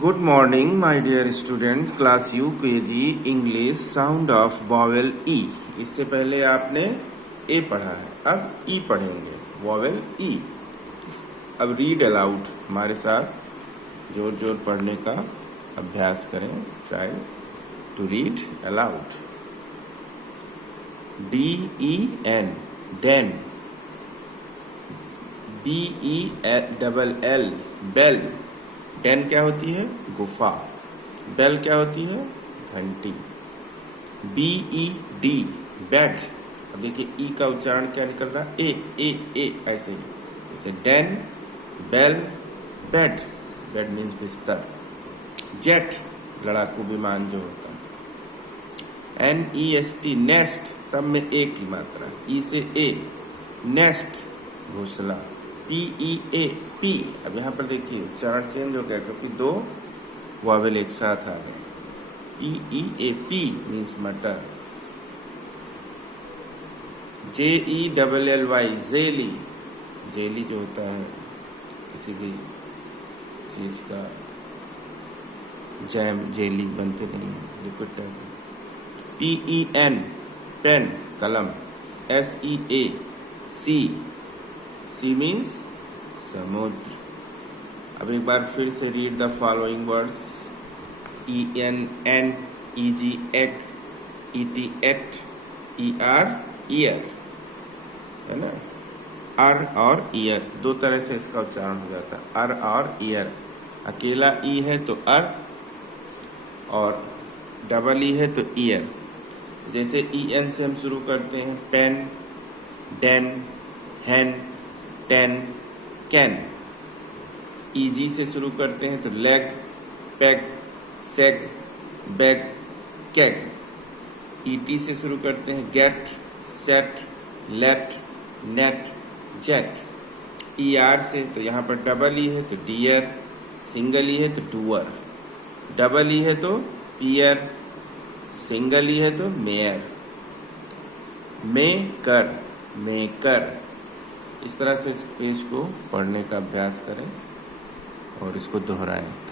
Good morning, my dear students. Class UKG English sound of vowel E. इससे पहले आपने A पढ़ा है, अब E पढ़ेंगे, vowel E. अब read aloud हमारे साथ जोर जोर पढ़ने का अभ्यास करें. Try to read aloud. D-E-N, den. B-E-L-L, bell. Den क्या होती है? गुफा. बेल क्या होती है? घंटी. B-E-D, bed. अब देखिए ई का उच्चारण क्या निकल रहा है? ए ऐसे ही. जैसे den, bell, bed. Bed means बिस्तर. जेट, लड़ाकू विमान जो होता है. N-E-S-T, नेस्ट, सब में ए की मात्रा. ई से ए, नेस्ट, घोंसला. P-E-A, P. अब यहाँ पर देखिए उच्चारण चेंज हो गया क्योंकि दो वावेल एक साथ आ गए. P-E-A-P मीन्स मटर. J-E-L-L-Y, jelly. जेली जो होता है किसी भी चीज का जैम, जेली बनते नहीं है, लिक्विड टाइप. P-E-N, पेन, कलम. S-E-A-C, सी मीन्स समुद्र. अब एक बार फिर से read the following words. E-N-N, E-G, egg. E-T, एट. E-R, ईयर, है ना. अर और ईयर दो तरह से इसका उच्चारण हो जाता है. अर और ईयर. अकेला ई है तो अर और डबल ई है तो ईयर. जैसे E-N से हम शुरू करते हैं. Pen, den, hen, ten, can. E-G से शुरू करते हैं तो लेग, पेग, सेग, बैग, कैग. E-T से शुरू करते हैं. Get, set, let, net, jet. E-R से तो यहाँ पर डबल ई है तो डियर, सिंगल ई है तो डूअर, डबल ई है तो पियर, सिंगल ई है तो मेयर. Maker, maker. इस तरह से इस पेज को पढ़ने का अभ्यास करें और इसको दोहराएं.